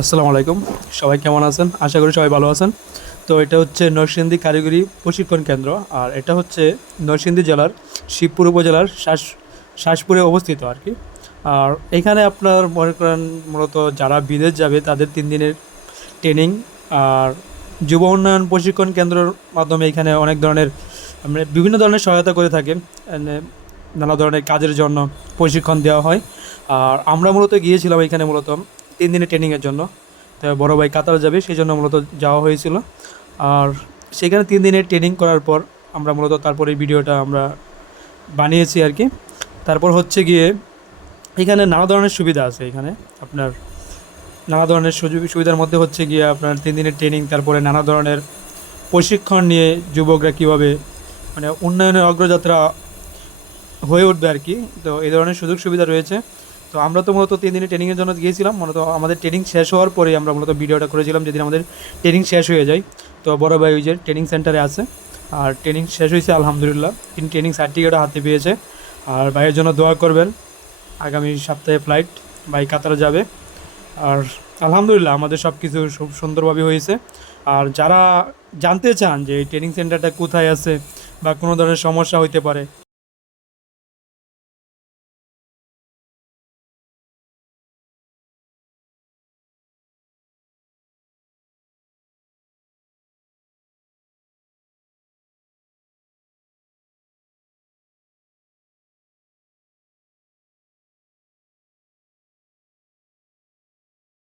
আসসালামু আলাইকুম। সবাই কেমন আছেন? আশা করি সবাই ভালো আছেন। তো এটা হচ্ছে নরসিংদী কারিগরি প্রশিক্ষণ কেন্দ্র। আর এটা হচ্ছে নরসিংদী জেলার শিবপুর উপজেলার শ্বাসপুরে অবস্থিত আর কি। আর এখানে আপনার মনে করেন মূলত যারা বিদেশ যাবে তাদের 3 দিনের ট্রেনিং। আর যুব উন্নয়ন প্রশিক্ষণ কেন্দ্রের মাধ্যমে এখানে অনেক ধরনের আমরা বিভিন্ন ধরনের সহায়তা করে থাকে। এনে নানা ধরনের কাজের জন্য প্রশিক্ষণ দেওয়া হয়। আর আমরা মূলত গিয়েছিলাম এখানে মূলত 3 দিনের ট্রেনিংয়ের জন্য। তো বড় ভাই কাতার যাবে সেই জন্য মূলত যাওয়া হয়েছিল। আর সেখানে 3 দিনের ট্রেনিং করার পর আমরা মূলত তারপরে এই ভিডিওটা আমরা বানিয়েছি আর কি। তারপর হচ্ছে গিয়ে এখানে নানা ধরনের সুবিধা আছে এখানে আপনার। নানা ধরনের সুযোগ সুবিধার মধ্যে হচ্ছে গিয়ে আপনার 3 দিনের ট্রেনিং, তারপরে নানা ধরনের প্রশিক্ষণ নিয়ে যুবকরা কীভাবে মানে উন্নয়নের অগ্রযাত্রা হয়ে উঠবে আর কি। তো এই ধরনের সুযোগ সুবিধা রয়েছে। তো আমরা তো মূলত 3 দিনের ট্রেনিংয়ের জন্য গিয়েছিলাম। মূলত আমাদের ট্রেনিং শেষ হওয়ার পরেই আমরা মূলত ভিডিওটা করেছিলাম, যেদিন আমাদের ট্রেনিং শেষ হয়ে যায়। তো বড় ভাই ওই যে ট্রেনিং সেন্টারে আছে। আর ট্রেনিং শেষ হয়েছে আলহামদুলিল্লাহ, তিনি ট্রেনিং সার্টিফিকেটও হাতে পেয়েছে। আর ভাইয়ের জন্য দোয়া করবেন, আগামী সপ্তাহে ফ্লাইট, ভাই কাতারে যাবে। আর আলহামদুলিল্লাহ আমাদের সব কিছু খুব সুন্দরভাবে হয়েছে। আর যারা জানতে চান যে এই ট্রেনিং সেন্টারটা কোথায় আছে বা কোনো ধরনের সমস্যা হইতে পারে,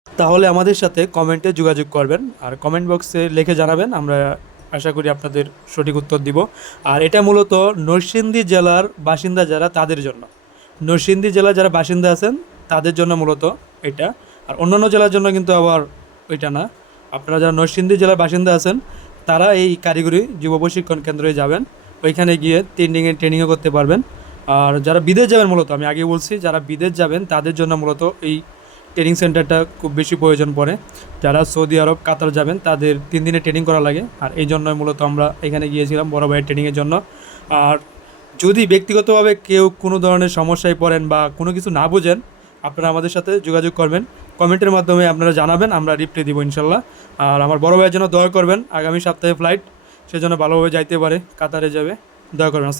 তাহলে আমাদের সাথে কমেন্টে যোগাযোগ করবেন আর কমেন্ট বক্সে লিখে জানাবেন। আমরা আশা করি আপনাদের সঠিক উত্তর দিব। আর এটা মূলত নরসিংদী জেলার বাসিন্দা যারা তাদের জন্য, নরসিংদী জেলার যারা বাসিন্দা আছেন তাদের জন্য মূলত এটা। আর অন্যান্য জেলার জন্য কিন্তু আবার ওইটা না। আপনারা যারা নরসিংদী জেলার বাসিন্দা আছেন তারা এই কারিগরি যুব প্রশিক্ষণ কেন্দ্রে যাবেন, ওইখানে গিয়ে 3 দিনের ট্রেনিংও করতে পারবেন। আর যারা বিদেশ যাবেন, মূলত আমি আগে বলছি যারা বিদেশ যাবেন তাদের জন্য মূলত এই ট্রেনিং সেন্টারটা খুব বেশি প্রয়োজন পড়ে। যারা সৌদি আরব কাতার যাবেন তাদের 3 দিনের ট্রেনিং করা লাগে। আর এই জন্যই মূলত আমরা এখানে গিয়েছিলাম বড় ভাইয়ের ট্রেনিংয়ের জন্য। আর যদি ব্যক্তিগতভাবে কেউ কোনো ধরনের সমস্যায় পড়েন বা কোনো কিছু না বোঝেন, আপনারা আমাদের সাথে যোগাযোগ করবেন, কমেন্টের মাধ্যমে আপনারা জানাবেন, আমরা রিপ্লাই দিব ইনশাল্লাহ। আর আমার বড় ভাইয়ের জন্য দয়া করবেন, আগামী সপ্তাহে ফ্লাইট, সেজন্য ভালোভাবে যাইতে পারে, কাতারে যাবে, দয়া করবেন। আসসালাম।